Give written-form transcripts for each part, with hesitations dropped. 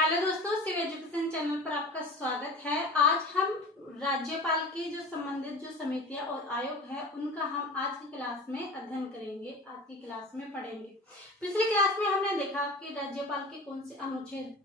Hello दोस्तों, Shiv education channel पर आपका स्वागत है। आज हम राज्यपाल की जो संबंधित जो समितियां और आयोग है उनका हम आज की क्लास में अध्ययन करेंगे, आज की क्लास में पढ़ेंगे। पिछली क्लास में हमने देखा कि राज्यपाल के कौन से अनुच्छेद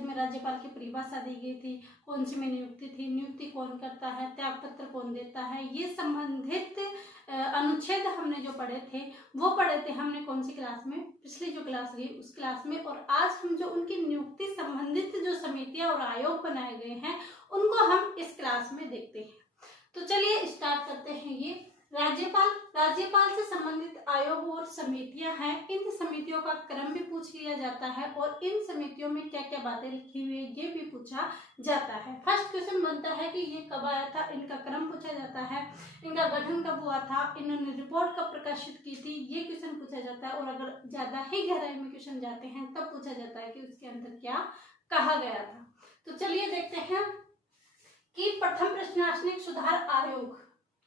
में राज्यपाल की परिभाषा दी गई थी, कौन सी में नियुक्ति थी, नियुक्ति कौन करता है, त्याग पत्र कौन देता है, ये संबंधित अनुच्छेद हमने जो पढ़े थे वो पढ़े थे हमने कौन सी क्लास में, पिछली जो क्लास गई उस क्लास में। और आज हम जो उनकी नियुक्ति संबंधित जो समितियां और आयोग बनाए गए हैं उनको हम इस क्लास में देखते हैं। तो चलिए स्टार्ट करते हैं। ये राज्यपाल से संबंधित आयोग और समितियां हैं। इन समितियों का क्रम भी पूछ लिया जाता है और इन समितियों में क्या क्या बातें लिखी हुई है ये भी पूछा जाता है। फर्स्ट क्वेश्चन बनता है कि ये कब आया था, इनका क्रम पूछा जाता है, इनका गठन कब हुआ था, इन्होंने रिपोर्ट कब प्रकाशित की थी, ये क्वेश्चन पूछा जाता है। और अगर ज्यादा ही गहराई में क्वेश्चन जाते हैं तब पूछा जाता है कि उसके अंदर क्या कहा गया था। तो चलिए देखते हैं कि प्रथम प्रशासनिक सुधार आयोग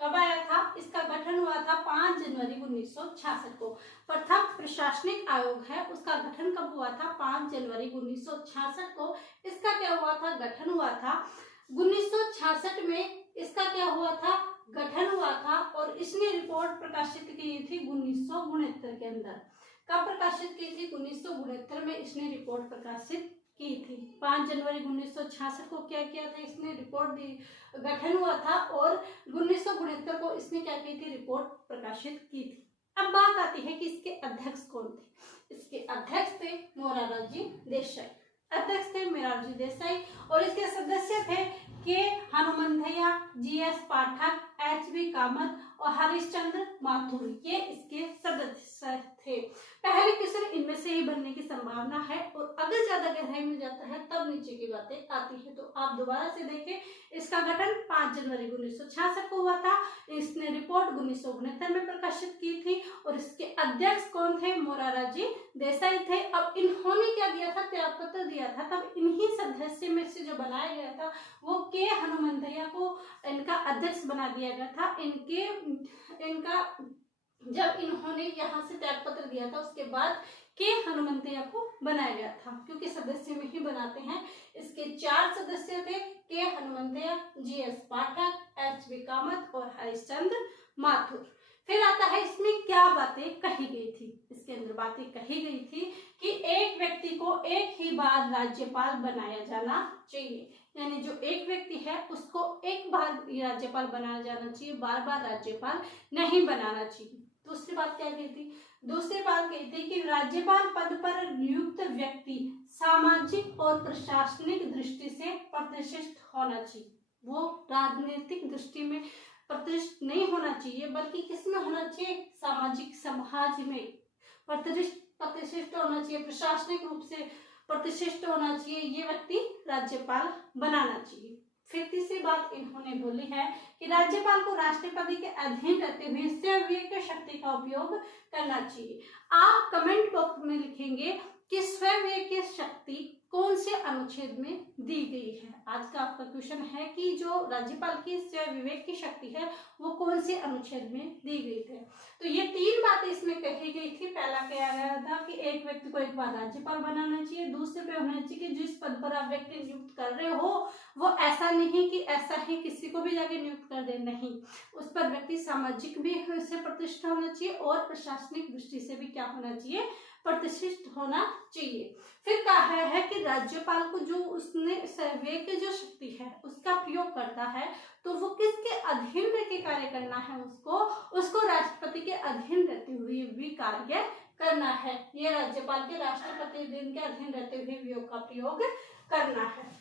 कब आया था। इसका गठन हुआ था 5 जनवरी 1966 को। प्रथम प्रशासनिक आयोग है उसका गठन कब हुआ था, 5 जनवरी 1966 को। इसका क्या हुआ था, गठन हुआ था 1966 में। इसका क्या हुआ था, गठन हुआ था। और इसने रिपोर्ट प्रकाशित की थी 1969 के अंदर। कब प्रकाशित की थी, 1969 में इसने रिपोर्ट प्रकाशित की थी। 5 जनवरी 1966 को क्या किया था, इसने रिपोर्ट दी, गठन हुआ था। और 1969 को इसने क्या की थी, रिपोर्ट प्रकाशित की थी। अब बात आती है कि इसके अध्यक्ष कौन थे। इसके अध्यक्ष थे मोरारजी देसाई, अध्यक्ष थे मोरारजी देसाई। और इसके सदस्य थे के हनुमंथैया, जीएस पाठक, एचबी कामत और हरिश्चंद्र माथुर, ये इसके सदस्य थे। पहले क्वेश्चन इनमें से ही बनने की संभावना है और अगर ज्यादा गहराई में जाता है तब नीचे की बातें आती है। तो आप दोबारा से देखें, इसका गठन 5 जनवरी 1966 को हुआ था। इसने रिपोर्ट 1969 में प्रकाशित की थी और इसके अध्यक्ष कौन थे, मोरारजी देसाई थे। अब इन्होंने क्या दिया था, त्यागपत्र दिया था। तब इन्हीं सदस्य में से जो बनाया गया था वो के हनुमंथैया को इनका अध्यक्ष बना दिया गया था। इनका जब इन्होंने यहाँ से त्यागपत्र दिया था उसके बाद के हनुमंथैया को बनाया गया था, क्योंकि सदस्य में ही बनाते हैं। इसके 4 सदस्य थे, के हनुमंथैया, जीएस पाठक, एचबी कामत और हरिश्चंद्र माथुर। फिर आता है इसमें क्या बातें कही गई थी। इसके अंदर बातें कही गई थी कि एक व्यक्ति को एक ही बार राज्यपाल बनाया जाना चाहिए, यानी जो एक व्यक्ति है उसको एक बार राज्यपाल बनाया जाना चाहिए, बार बार राज्यपाल नहीं बनाना चाहिए। दूसरी बात क्या कही थी, दूसरी बात कही थी कि राज्यपाल पद पर नियुक्त व्यक्ति सामाजिक और प्रशासनिक दृष्टि से प्रतिष्ठित होना चाहिए। वो राजनीतिक दृष्टि में प्रतिष्ठित नहीं होना चाहिए बल्कि किसमें होना चाहिए, सामाजिक समाज में प्रतिष्ठित होना चाहिए, प्रशासनिक रूप से प्रतिष्ठित होना चाहिए। ये व्यक्ति राज्यपाल बनाना चाहिए। फिर तीसरी बात इन्होंने बोली है कि राज्यपाल को राष्ट्रपति के अधीन रहते हुए स्वविवेक शक्ति का उपयोग करना चाहिए। आप कमेंट बॉक्स में लिखेंगे कि स्वविवेक शक्ति कौन से अनुच्छेद में दी गई है। आज का आपका क्वेश्चन है कि जो राज्यपाल की स्वविवेक की शक्ति है वो कौन से अनुच्छेद में दी गई थी। तो ये 3 बातें इसमें कही गई थी। पहला कहा गया था कि एक व्यक्ति को एक बार राज्यपाल बनाना चाहिए। दूसरे पे होना चाहिए कि जिस पद पर आप व्यक्ति नियुक्त कर रहे हो वो ऐसा नहीं कि ऐसा ही किसी को भी जाके नियुक्त कर दे, नहीं, उस पर व्यक्ति सामाजिक भी से प्रतिष्ठा होना चाहिए और प्रशासनिक दृष्टि से भी क्या होना चाहिए, प्रतिष्ठित होना चाहिए। फिर कहा है कि राज्यपाल को जो उसने स्वविवेक की जो शक्ति है उसका प्रयोग करता है तो वो किसके अधीन रह के कार्य करना है, उसको राष्ट्रपति के अधीन रहते हुए भी कार्य करना है। ये राज्यपाल के राष्ट्रपति के अधीन रहते हुए वियोग का प्रयोग करना है।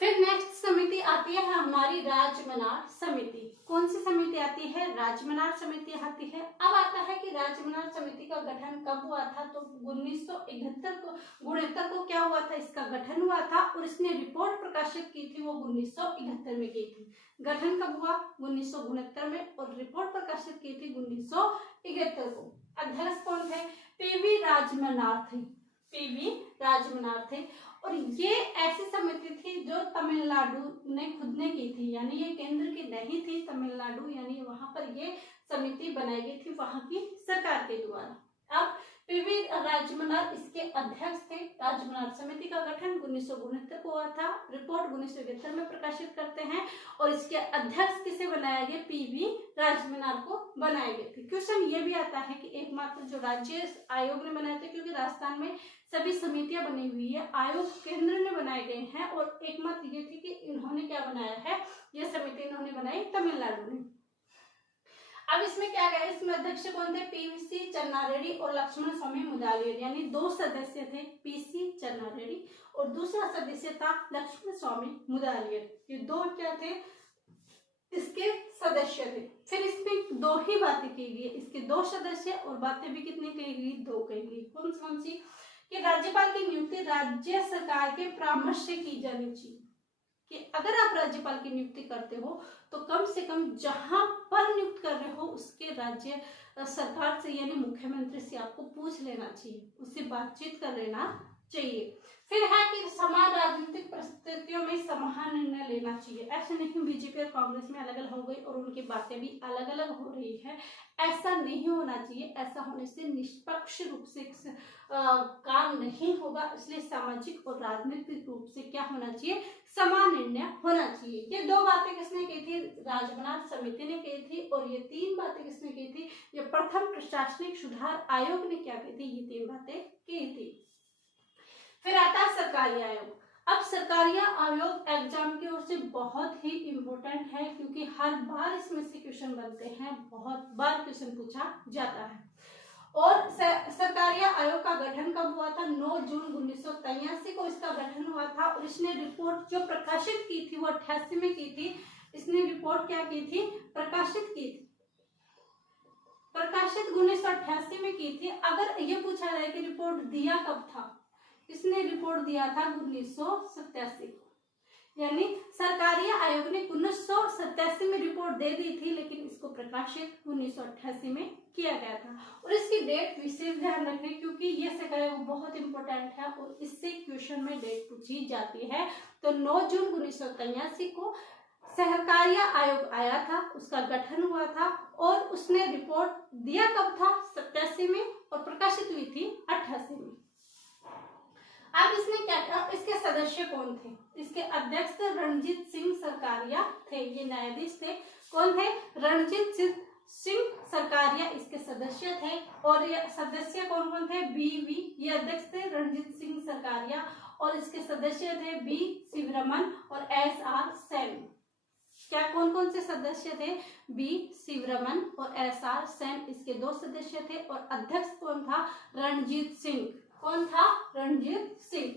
फिर नेक्स्ट समिति आती है हमारी राजमनार समिति। कौन सी समिति आती है, राजमनार समिति आती है। अब आता है कि राजमनार समिति का गठन कब हुआ था, तो 1969 को क्या हुआ था, इसका गठन हुआ था। और इसने रिपोर्ट प्रकाशित की थी वो 1969 में की थी। गठन कब हुआ, 1969 में, और रिपोर्ट प्रकाशित की थी 1971 को। अध्यक्ष कौन थे, पीवी राजमनार थे, पीवी राजमनार थे। और ये ऐसी समिति थी जो तमिलनाडु ने खुद ने की थी, यानी ये केंद्र की नहीं थी, तमिलनाडु यानी वहां पर ये समिति बनाई गई थी वहां की सरकार के द्वारा। अब पीवी राजमनार इसके अध्यक्ष थे। राजमनार समिति का गठन 1969 को हुआ था, रिपोर्ट 1971 में प्रकाशित करते हैं और इसके अध्यक्ष किसे बनाया गया, पीवी राजमनार को बनाए गए थे। क्वेश्चन ये भी आता है कि एकमात्र जो राज्य आयोग ने बनाए थे, क्योंकि राजस्थान में सभी समितियां बनी हुई है, आयोग केंद्र ने बनाए गए हैं और एकमात्र ये थी कि इन्होंने क्या बनाया है, ये समिति इन्होंने बनाई तमिलनाडु ने। अब इसमें क्या गया, इसमें अध्यक्ष कौन थे, पीसी चन्नारेड्डी और लक्ष्मण स्वामी मुदालियर, यानी दो सदस्य थे, पीसी चन्नारेड्डी और दूसरा सदस्य था लक्ष्मण स्वामी मुदालियर। ये दो क्या थे, इसके सदस्य थे। फिर इसमें दो ही बातें की गई, इसके दो सदस्य और बातें भी कितनी कही गई, दो कही गई। कौन सी, कि राज्यपाल की नियुक्ति राज्य सरकार के परामर्श से की जानी चाहिए, कि अगर आप राज्यपाल की नियुक्ति करते हो तो कम से कम जहां पर नियुक्त कर रहे हो उसके राज्य सरकार से यानी मुख्यमंत्री से आपको पूछ लेना चाहिए, उससे बातचीत कर लेना चाहिए। फिर है कि समान राजनीतिक परिस्थितियों में समान निर्णय लेना चाहिए। ऐसे नहीं बीजेपी और कांग्रेस में अलग अलग हो गई और उनकी बातें भी अलग अलग हो रही है, ऐसा नहीं होना चाहिए। ऐसा होने से निष्पक्ष रूप से काम नहीं होगा, इसलिए सामाजिक और राजनीतिक रूप से क्या होना चाहिए, समान निर्णय होना चाहिए। ये दो बातें किसने की थी, राजमनार समिति ने की थी, और ये तीन बातें किसने की थी, ये प्रथम प्रशासनिक सुधार आयोग ने क्या की थी, ये तीन बातें की थी। फिर आता है सरकारी आयोग। अब सरकारी आयोग एग्जाम की ओर से बहुत ही इम्पोर्टेंट है, क्योंकि हर बार इसमें से क्वेश्चन बनते हैं, बहुत बार क्वेश्चन पूछा जाता है। और सरकारी आयोग का गठन कब हुआ था, 9 जून 1983 को इसका गठन हुआ था और इसने रिपोर्ट जो प्रकाशित की थी वो 88 में की थी। इसने रिपोर्ट क्या की थी, प्रकाशित की थी, प्रकाशित 1988 में की थी। अगर ये पूछा जाए कि रिपोर्ट दिया कब था, इसने रिपोर्ट दिया था 1987, यानी सरकारी आयोग ने 1987 में रिपोर्ट दे दी थी, लेकिन इसको प्रकाशित 1988 में किया गया था। और इसकी डेट विशेष ध्यान रखें, क्योंकि ये सरकारी आयोग बहुत इंपॉर्टेंट है और इससे क्वेश्चन में डेट पूछी जाती है। तो 9 जून 1983 को सरकारी आयोग आया था, उसका गठन हुआ था और उसने रिपोर्ट दिया कब था, 87 में, और प्रकाशित हुई थी 88 में। अब इसने क्या किया, इसके सदस्य कौन थे, इसके अध्यक्ष रणजीत सिंह सरकारिया थे, ये न्यायाधीश थे। कौन थे, रणजीत सिंह सरकारिया इसके सदस्य थे। और ये सदस्य कौन कौन थे, बीवी, ये अध्यक्ष थे रणजीत सिंह सरकारिया और इसके सदस्य थे बी शिवरमन और SR सेन। क्या कौन कौन से सदस्य थे, बी शिवरमन और SR सेन इसके दो सदस्य थे और अध्यक्ष कौन था, रणजीत सिंह। कौन था, रणजीत सिंह।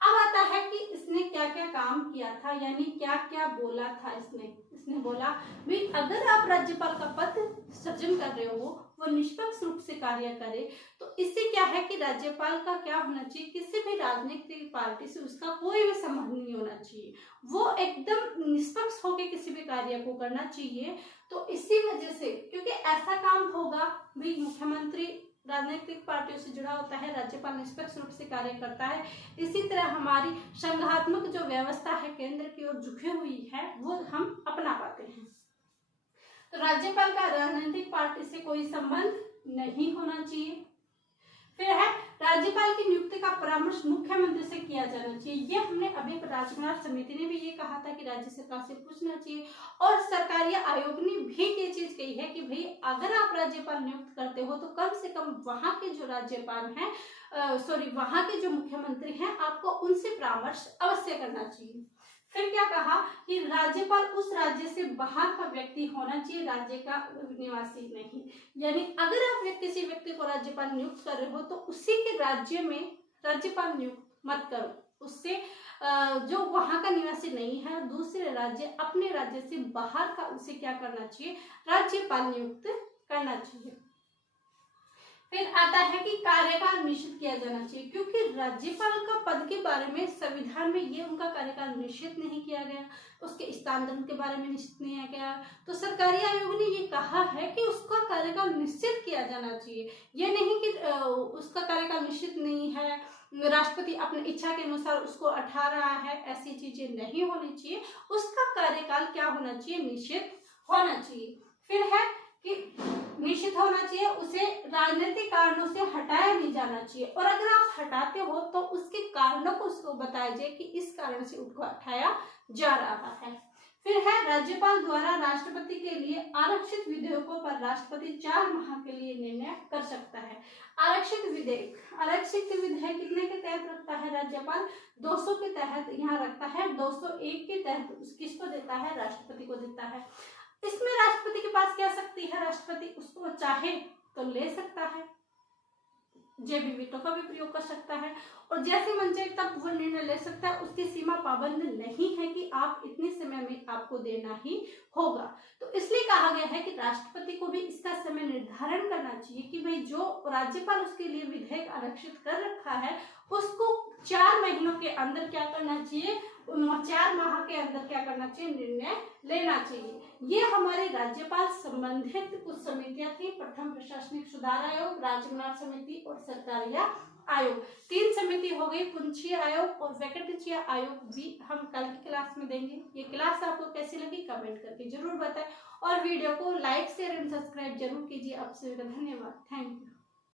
अब आता है कि इसने क्या क्या काम किया था, यानी क्या क्या बोला था इसने बोला भी अगर आप राज्यपाल का पद सृजन कर रहे हो वो निष्पक्ष रूप से कार्य करे, तो इससे क्या है कि राज्यपाल का क्या होना चाहिए, किसी भी राजनीतिक पार्टी से उसका कोई भी संबंध नहीं होना चाहिए, वो एकदम निष्पक्ष होकर किसी भी कार्य को करना चाहिए। तो इसी वजह से, क्योंकि ऐसा काम होगा भी मुख्यमंत्री राजनीतिक पार्टियों से जुड़ा होता है, राज्यपाल निष्पक्ष रूप से कार्य करता है, इसी तरह हमारी संघात्मक जो व्यवस्था है केंद्र की ओर झुकी हुई है वो हम अपना पाते हैं। तो राज्यपाल का राजनीतिक पार्टी से कोई संबंध नहीं होना चाहिए। फिर है राज्यपाल की नियुक्ति का परामर्श मुख्यमंत्री से किया जाना चाहिए। ये हमने अभी राजमनार समिति ने भी ये कहा था कि राज्य सरकार से पूछना चाहिए, और सरकारी आयोग ने भी ये चीज कही है कि भाई अगर आप राज्यपाल नियुक्त करते हो तो कम से कम वहां के जो राज्यपाल हैं वहां के जो मुख्यमंत्री हैं आपको उनसे परामर्श अवश्य करना चाहिए। फिर क्या कहा कि राज्यपाल उस राज्य से बाहर का व्यक्ति होना चाहिए, राज्य का निवासी नहीं। यानी अगर आप किसी व्यक्ति को राज्यपाल नियुक्त कर रहे हो तो उसी के राज्य में राज्यपाल नियुक्त मत करो, उससे जो वहां का निवासी नहीं है दूसरे राज्य अपने राज्य से बाहर का उसे क्या करना चाहिए, राज्यपाल नियुक्त करना चाहिए। फिर आता है कि कार्यकाल निश्चित किया जाना चाहिए, क्योंकि राज्यपाल का पद के बारे में संविधान में ये उनका कार्यकाल निश्चित नहीं किया गया, उसके स्थानांतरण के बारे में निश्चित नहीं किया गया। तो सरकारी आयोग ने ये कहा है कि उसका कार्यकाल निश्चित किया जाना चाहिए, ये नहीं कि उसका कार्यकाल निश्चित नहीं है, राष्ट्रपति अपनी इच्छा के अनुसार उसको हटा रहा है, ऐसी चीजें नहीं होनी चाहिए। उसका कार्यकाल क्या होना चाहिए, निश्चित होना चाहिए। फिर है कि निश्चित होना चाहिए, उसे राजनीतिक कारणों से हटाया नहीं जाना चाहिए, और अगर आप हटाते हो तो उसके कारणों को उसको बताया जाए कि इस कारण से उसको हटाया जा रहा है। फिर है राज्यपाल द्वारा राष्ट्रपति के लिए आरक्षित विधेयकों पर राष्ट्रपति 4 माह के लिए निर्णय कर सकता है। आरक्षित विधेयक कितने के तहत रखता है राज्यपाल, 200 के तहत यहाँ रखता है, 201 के तहत किसको देता है, राष्ट्रपति को देता है। इसमें राष्ट्रपति के पास क्या शक्ति है, राष्ट्रपति उसको चाहे तो ले सकता है, जेबी वीटो का भी प्रयोग कर सकता है, और जैसे मन चाहे तब वो निर्णय ले सकता है। उसकी सीमा पाबंद नहीं है कि आप इतने समय में आपको देना ही होगा। तो इसलिए कहा गया है कि राष्ट्रपति को भी इसका समय निर्धारण करना चाहिए कि भाई जो राज्यपाल उसके लिए विधेयक आरक्षित कर रखा है उसको 4 महीनों के अंदर क्या करना चाहिए, 4 माह के अंदर क्या करना चाहिए, निर्णय लेना चाहिए। ये हमारे राज्यपाल संबंधित कुछ समितियां थी, प्रथम प्रशासनिक सुधार आयोग, राज्य मानव समिति और सरकारी आयोग। 3 समिति हो गई, पुंछी आयोग और वैकेंसी आयोग भी हम कल की क्लास में देंगे। ये क्लास आपको कैसी लगी कमेंट करके जरूर बताएं, और वीडियो को लाइक शेयर एंड सब्सक्राइब जरूर कीजिए। आप सभी का धन्यवाद, थैंक यू।